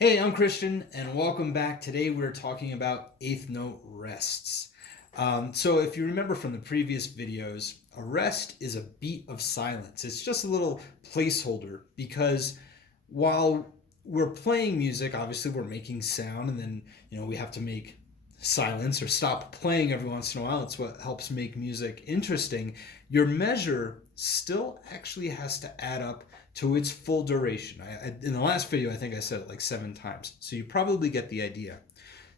Hey, I'm Christian, and welcome back. Today we're talking about eighth note rests. So, if you remember from the previous videos, a rest is a beat of silence. It's just a little placeholder because while we're playing music, obviously we're making sound, and then we have to make silence or stop playing every once in a while. It's what helps make music interesting. Your measure still actually has to add up to its full duration. In the last video, I think I said it like 7 times. So you probably get the idea.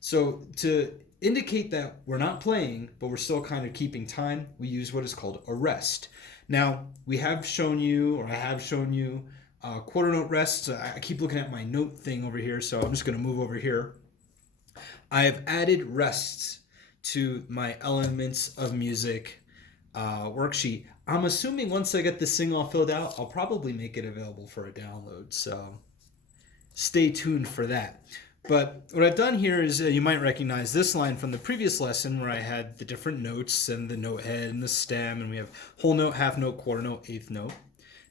So to indicate that we're not playing, but we're still kind of keeping time, we use what is called a rest. Now, we have shown you, or I have shown you, quarter note rests. I keep looking at my note thing over here, so I'm just going to move over here. I have added rests to my Elements of Music worksheet. I'm assuming once I get this thing all filled out, I'll probably make it available for a download. So stay tuned for that. But what I've done here is you might recognize this line from the previous lesson where I had the different notes and the note head and the stem, and we have whole note, half note, quarter note, eighth note.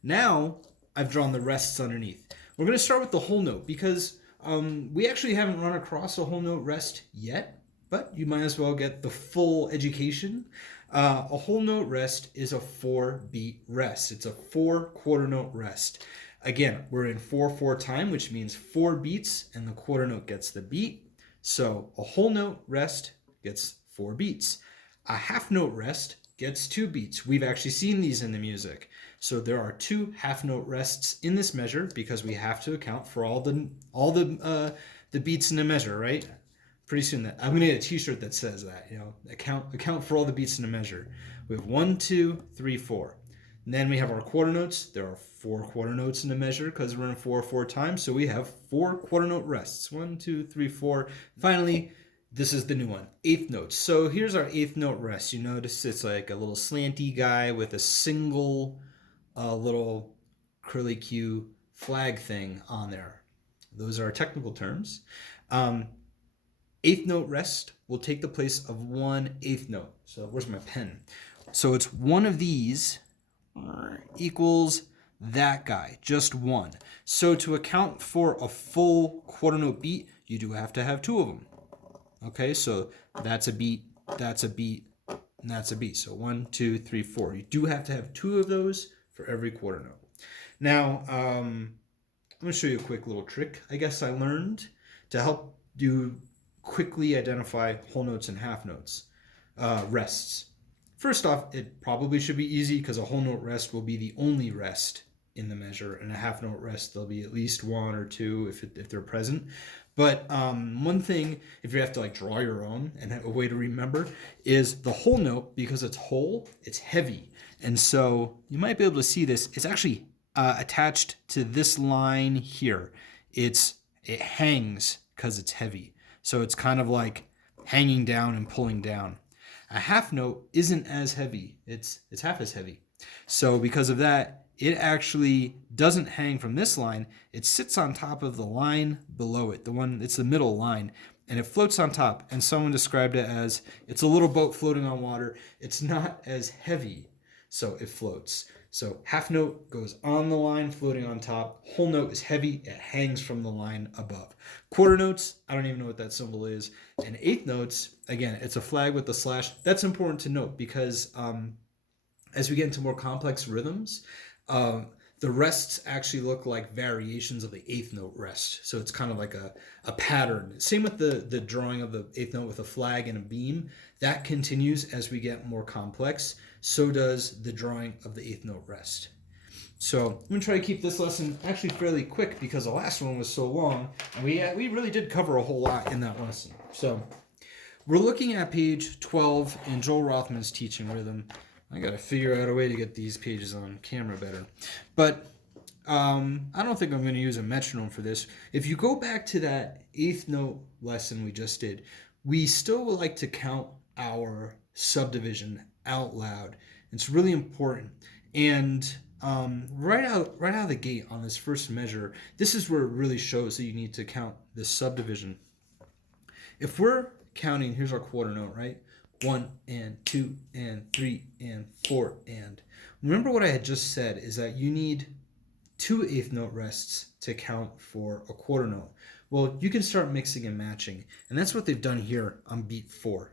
Now I've drawn the rests underneath. We're going to start with the whole note because we actually haven't run across a whole note rest yet, but you might as well get the full education. A whole note rest is a 4-beat rest. It's a 4-quarter note rest. Again, we're in 4/4 time, which means 4 beats and the quarter note gets the beat. So a whole note rest gets 4 beats. A half note rest gets 2 beats. We've actually seen these in the music. So there are 2 half note rests in this measure because we have to account for all the beats in the measure, right? Pretty soon that I'm gonna get a T-shirt that says that, account for all the beats in a measure. We have 1, 2, 3, 4. And then we have our quarter notes. There are 4 quarter notes in the measure because we're in 4/4 time. So we have 4 quarter note rests. 1, 2, 3, 4. Finally, this is the new one, eighth notes. So here's our eighth note rest. You notice it's like a little slanty guy with a single little curly Q flag thing on there. Those are technical terms. Eighth note rest will take the place of 1 eighth note. So where's my pen? So it's one of these equals that guy, just 1. So to account for a full quarter note beat, you do have to have 2 of them. Okay, so that's a beat, that's a beat, and that's a beat. So 1, 2, 3, 4. You do have to have 2 of those for every quarter note. Now, I'm going to show you a quick little trick I guess I learned to help you quickly identify whole notes and half notes, rests. First off, it probably should be easy because a whole note rest will be the only rest in the measure, and a half note rest there'll be at least 1 or 2 if they're present. But one thing, if you have to like draw your own and a way to remember, is the whole note, because it's whole, it's heavy, and so you might be able to see this. It's actually attached to this line here. It hangs because it's heavy, so it's kind of like hanging down and pulling down. A half note isn't as heavy. It's half as heavy. So because of that, it actually doesn't hang from this line. It sits on top of the line below it. It's the middle line, and it floats on top. And someone described it as it's a little boat floating on water. It's not as heavy, so it floats. So half note goes on the line, floating on top. Whole note is heavy. It hangs from the line above. Quarter notes, I don't even know what that symbol is. And eighth notes, again, it's a flag with a slash. That's important to note because as we get into more complex rhythms, the rests actually look like variations of the eighth note rest. So it's kind of like a pattern. Same with the drawing of the eighth note with a flag and a beam. That continues as we get more complex. So does the drawing of the eighth note rest. So I'm going to try to keep this lesson actually fairly quick because the last one was so long. And we really did cover a whole lot in that lesson. So we're looking at page 12 in Joel Rothman's teaching rhythm. I got to figure out a way to get these pages on camera better. But I don't think I'm going to use a metronome for this. If you go back to that eighth note lesson we just did, we still would like to count our subdivision out loud. It's really important. And right out of the gate on this first measure, this is where it really shows that you need to count this subdivision. If we're counting, here's our quarter note, right? 1 and 2 and 3 and 4 and. Remember what I had just said is that you need 2 eighth note rests to count for a quarter note. Well, you can start mixing and matching. And that's what they've done here on beat 4.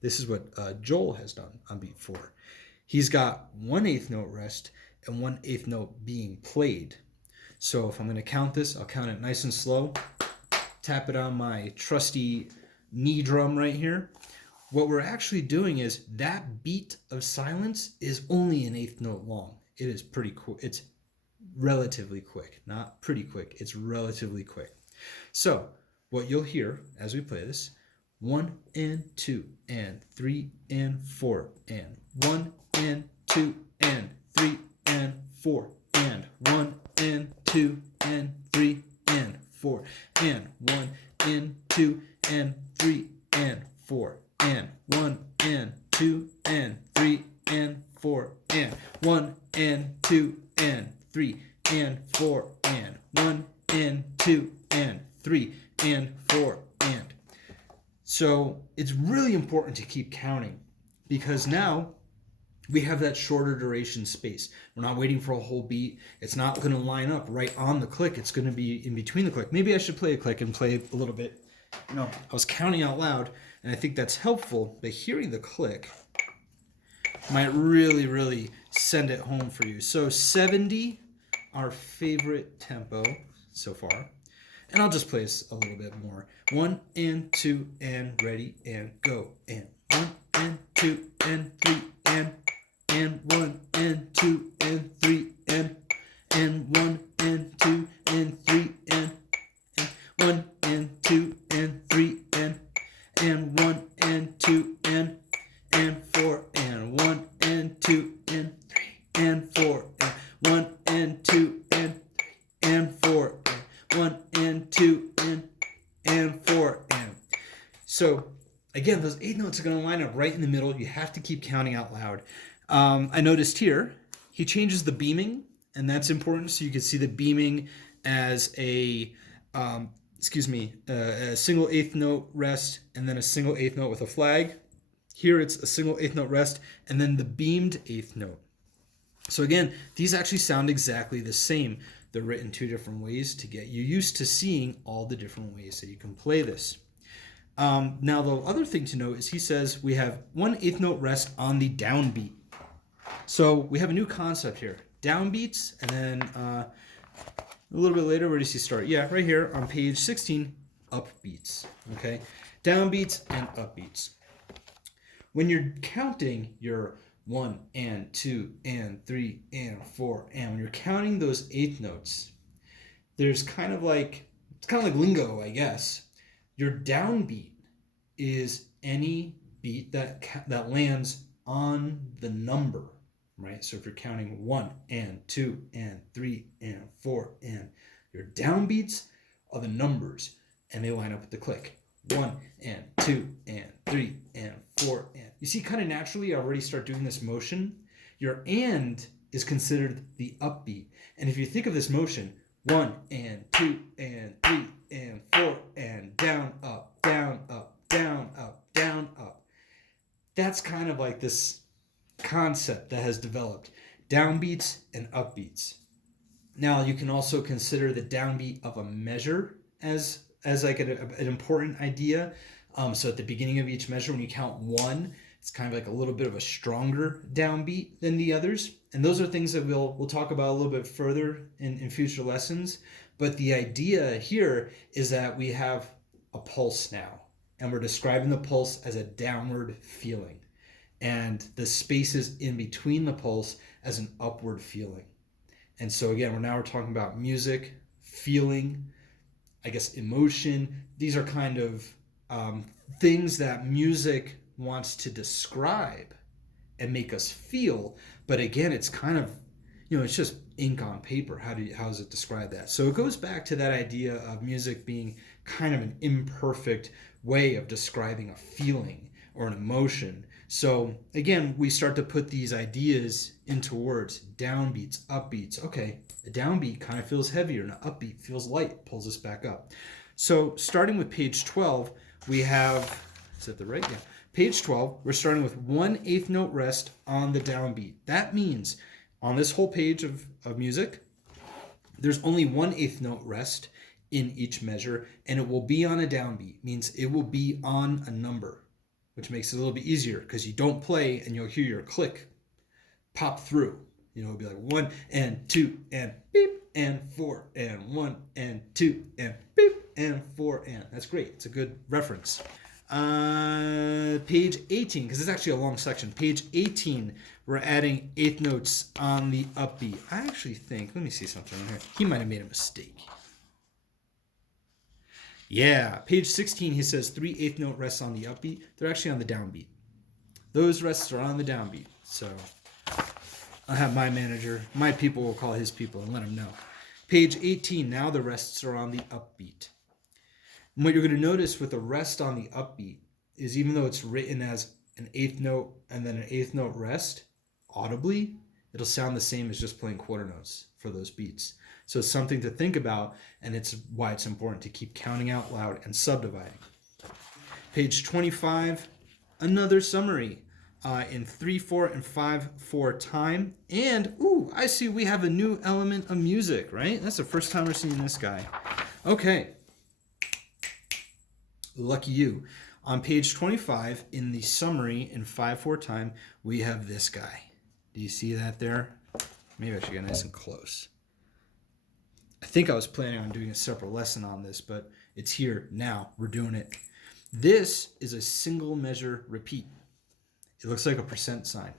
This is what Joel has done on beat 4. He's got 1/8 note rest and 1/8 note being played. So if I'm going to count this, I'll count it nice and slow. Tap it on my trusty knee drum right here. What we're actually doing is that beat of silence is only an 1/8 note long. It is pretty quick. It's relatively quick. Not pretty quick. It's relatively quick. So what you'll hear as we play this, 1 and 2 and 3 and 4 and 1 and 2 and 3 and 4 and 1 and 2 and 3 and 4 and 1 and 2 and 3 and 4 and 1 and 2 and 3 and 4 and 1 and 2 and 3 and 4 and 1 and 2 and 3 and 4 and. So it's really important to keep counting, because now we have that shorter duration space. We're not waiting for a whole beat. It's not going to line up right on the click. It's going to be in between the click. Maybe I should play a click and play a little bit. I was counting out loud, and I think that's helpful, but hearing the click might really, really send it home for you. So 70, our favorite tempo so far. And I'll just play this a little bit more. 1 and 2 and ready and go. And 1 and 2 and 3 and 1 and 2 and 3 and 1 and 2 and 3 and 1 and 2 and 3 and 1 and 2 and 4 and 1 and 2 and 3 and 4 and 1 and 2 and 4 and 1 and 2 and 4 and. So again, those 8 notes are going to line up right in the middle. You have to keep counting out loud. I noticed here he changes the beaming, and that's important. So you can see the beaming as a single 1/8 note rest and then a single 1/8 note with a flag. Here it's a single 1/8 note rest and then the beamed 1/8 note. So again, these actually sound exactly the same. They're written 2 different ways to get you used to seeing all the different ways that you can play this. Now the other thing to note is he says we have 1/8 note rest on the downbeat. So we have a new concept here. Downbeats, and then a little bit later, where does he start? Yeah, right here on page 16, upbeats. Okay, downbeats and upbeats. When you're counting your 1 and 2 and 3 and 4 and when you're counting those 1/8 notes, there's it's kind of like lingo, I guess. Your downbeat is any beat that lands on the number, right? So if you're counting 1 and 2 and 3 and 4 and your downbeats are the numbers and they line up with the click. 1 and 2 and 3 and 4 and. You see, kind of naturally, I already start doing this motion. Your and is considered the upbeat. And if you think of this motion, 1 and 2 and 3 and 4 and down, up, down, up, down, up, down, up. That's kind of like this concept that has developed. Downbeats and upbeats. Now, you can also consider the downbeat of a measure as like an important idea. So at the beginning of each measure, when you count 1, it's kind of like a little bit of a stronger downbeat than the others. And those are things that we'll talk about a little bit further in future lessons. But the idea here is that we have a pulse now, and we're describing the pulse as a downward feeling, and the spaces in between the pulse as an upward feeling. And so again, we're talking about music, feeling, I guess emotion. These are kind of things that music wants to describe and make us feel. But again, it's kind of, it's just ink on paper. How does it describe that? So it goes back to that idea of music being kind of an imperfect way of describing a feeling or an emotion. So again, we start to put these ideas into words. Downbeats, upbeats. Okay, a downbeat kind of feels heavier, and an upbeat feels light, pulls us back up. So starting with page 12, we have, is that the right? Yeah. Page 12, we're starting with 1/8 note rest on the downbeat. That means on this whole page of music, there's only 1/8 note rest in each measure, and it will be on a downbeat, means it will be on a number, which makes it a little bit easier because you don't play and you'll hear your click pop through. It'll be like 1 and 2 and beep and 4 and 1 and 2 and beep and 4 and. That's great. It's a good reference. Page 18, because it's actually a long section. Page 18, we're adding eighth notes on the upbeat. I actually think, let me see something here. He might have made a mistake. Yeah, page 16, he says 3 eighth note rests on the upbeat. They're actually on the downbeat. Those rests are on the downbeat. So I'll have my manager, my people will call his people and let him know. Page 18, now the rests are on the upbeat. And what you're going to notice with the rest on the upbeat is even though it's written as an eighth note and then an eighth note rest, audibly, it'll sound the same as just playing quarter notes for those beats. So it's something to think about, and it's why it's important to keep counting out loud and subdividing. Page 25, another summary in 3/4 and 5/4 time. And, ooh, I see we have a new element of music, right? That's the first time we're seeing this guy. Okay. Lucky you. On page 25, in the summary in 5/4 time, we have this guy. Do you see that there? Maybe I should get nice and close. I think I was planning on doing a separate lesson on this, but it's here now. We're doing it. This is a single measure repeat. It looks like a percent sign.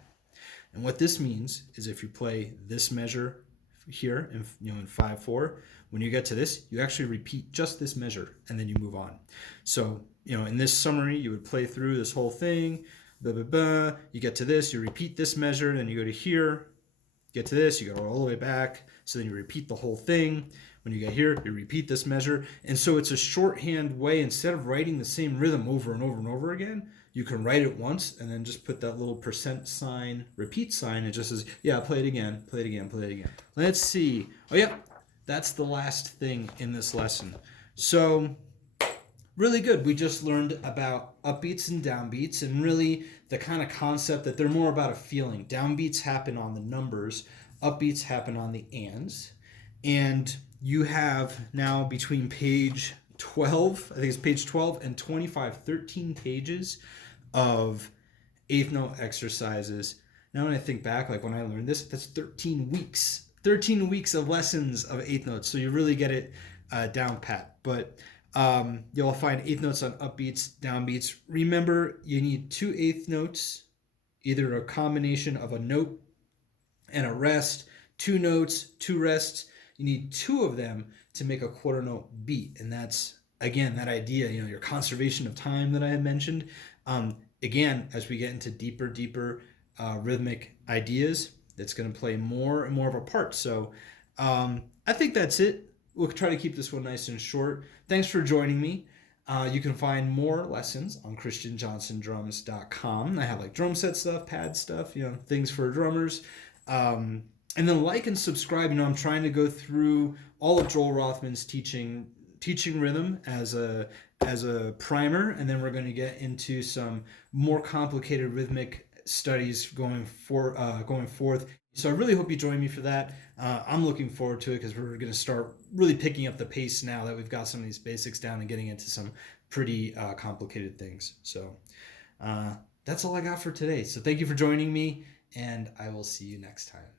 And what this means is if you play this measure here in 5/4, when you get to this, you actually repeat just this measure and then you move on. So, in this summary, you would play through this whole thing, blah, blah, blah. You get to this, you repeat this measure, then you go to here, get to this, you go all the way back. So then you repeat the whole thing. When you get here, you repeat this measure. And so it's a shorthand way. Instead of writing the same rhythm over and over and over again, you can write it once and then just put that little percent sign, repeat sign. It just says, yeah, play it again, play it again, play it again. Let's see. Oh, yeah, that's the last thing in this lesson. So really good. We just learned about upbeats and downbeats, and really the kind of concept that they're more about a feeling. Downbeats happen on the numbers, upbeats happen on the ands. And you have now between page 12, I think it's page 12 and 25, 13 pages of eighth note exercises. Now when I think back, like when I learned this, that's 13 weeks. 13 weeks of lessons of eighth notes. So you really get it down pat. But you'll find eighth notes on upbeats, downbeats. Remember, you need 2 eighth notes, either a combination of a note and a rest, 2 notes, 2 rests. You need 2 of them to make a quarter note beat. And that's, again, that idea, your conservation of time that I had mentioned. Again, as we get into deeper rhythmic ideas, that's going to play more and more of a part. So I think that's it. We'll try to keep this one nice and short. Thanks for joining me. You can find more lessons on christianjohnsondrums.com. I have like drum set stuff, pad stuff, things for drummers. And then like and subscribe. I'm trying to go through all of Joel Rothman's teaching rhythm as a primer, and then we're going to get into some more complicated rhythmic studies going forth. So I really hope you join me for that. I'm looking forward to it because we're going to start really picking up the pace now that we've got some of these basics down and getting into some pretty complicated things. So that's all I got for today. So thank you for joining me, and I will see you next time.